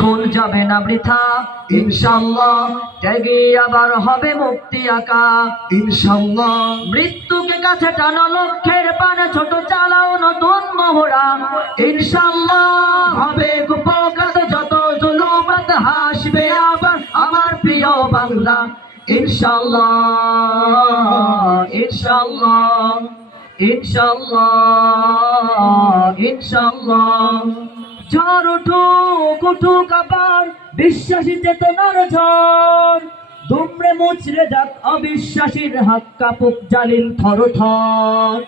খুন যাবে না বৃথা। ইনশাল্লাহ ত্যাগে আবার হবে মুক্তি আকা ইনশাল্লাহ মৃত্যুকে কাছে টানো লক্ষ্যের পানে ছোট চালাও নতুন মহড়া। ইনশাল্লাহ হবে উপকার যত জুলুমাত হাসবে আবার আমার প্রিয় বাংলা। ইনশাল্লাহ ইনশাল্লাহ ইনশাল্লাহ ইনশাল্লাহ ঝড় উঠুক উঠুক আবার বিশ্বাসী চেতনার ঝড়। দুমড়ে মুচড়ে যাক অবিশ্বাসীর হাত কাপুক জালিম থর থর।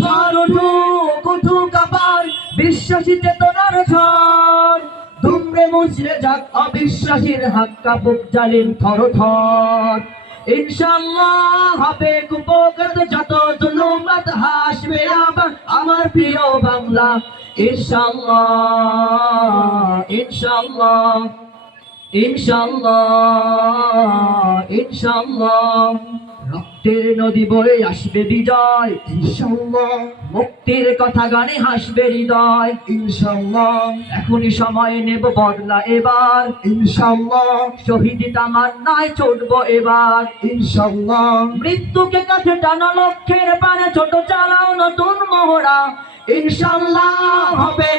ঝড় উঠুক উঠুক আবার বিশ্বাসী চেতনার ঝড়। দুমড়ে মুচড়ে যাক অবিশ্বাসীর হাত কাপুক জালিম থর থর। ইনশাল্লাহ হবে উপকৃত যত জুলুমাত হাসবে আবার আমার প্রিয় বাংলা। ইনশাল্লাহ ইনশাল্লাহ ইনশাল্লাহ ইনশাল্লাহ রক্তের নদী বয়ে আসবে বিজয়। ইনশাল্লাহ মুক্তির কথা গানে হাসবে হৃদয়। ইনশাল্লাহ এখনই সময় নেব বদলা এবার। ইনশাল্লাহ শহীদি তামান্নায় চড়বো এবার। ইনশাল্লাহ মৃত্যুকে কাছে টানা লক্ষ্যের পানে ছোট চালাও নতুন মহড়া। ইনশাল্লাহ হবে